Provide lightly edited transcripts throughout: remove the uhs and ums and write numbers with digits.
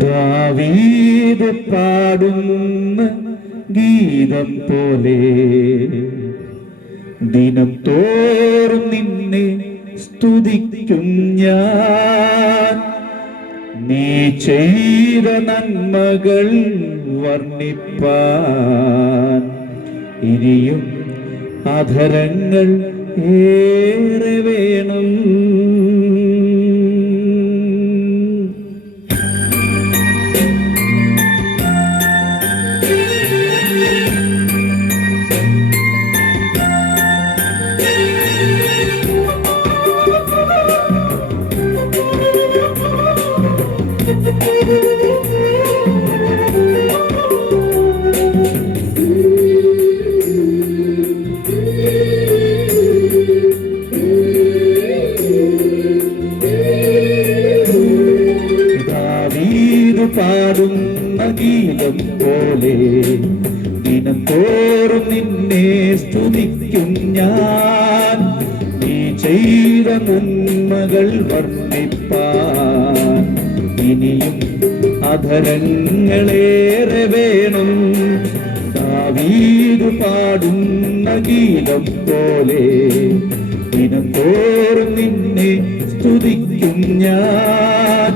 ദാവീദ് പാടുന്ന ഗീതം പോലെ ദിനം തോറും നിന്നെ സ്തുതിക്കും ഞാൻ. നീ ചെയ്ത നന്മകൾ വർണ്ണിപ്പാൻ ഇനിയും അധരങ്ങൾ ഏറെ വേണം. ദാവീദ് പാടുന്ന ഗീതം പോലെ ദിനം തോറും നിന്നെ സ്തുതിക്കും ഞാൻ. നീ ചെയ്ത നന്മകൾ വർണ്ണിപ്പാൻ ഇനിയും അധരങ്ങളേറെ വേണം. ദാവീദ് പാടുന്ന ഗീതം പോലെ ദിനം തോറും നിന്നെ സ്തുതിക്കും ഞാൻ.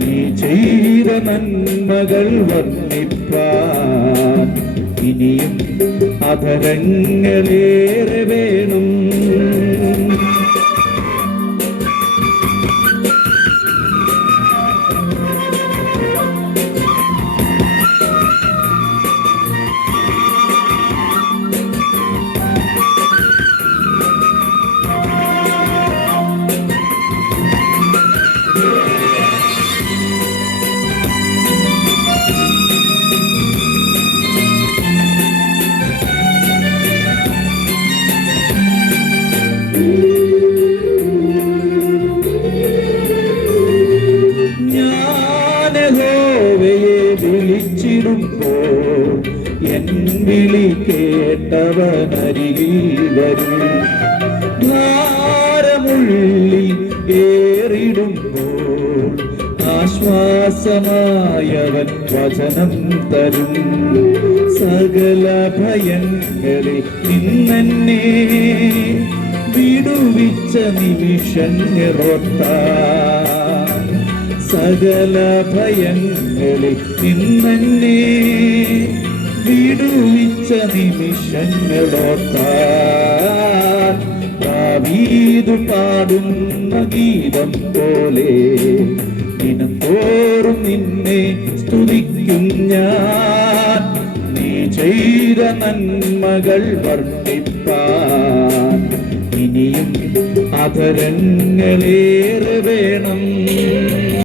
നീ ചെയ്ത നന്മകൾ വർണ്ണിപ്പാൻ ഇനിയും അധരങ്ങളേറെ വേണം. വിളിച്ചിടുമ്പോൾ എൻ വിളി കേട്ടവനരികിൽ വരും. ഭാരമുള്ളിൽ ഏറിടുമ്പോൾ ആശ്വാസമായവൻ വചനം തരും. സകല ഭയങ്ങളിൽ നിന്നെന്നെ വിടുവിച്ച നിമിഷങ്ങളോർത്താൽ സകല ഭയങ്ങളിൽ നിന്നെന്നെ വിടുവിച്ച നിമിഷങ്ങളോർത്താൽ ദാവീദ് പാടുന്ന ഗീതം പോലെ ദിനം തോറും നിന്നെ സ്തുതിക്കും ഞാൻ. നീ ചെയ്ത നന്മകൾ വർണ്ണിപ്പാൻ ഇനിയും അധരങ്ങളേറെ വേണം.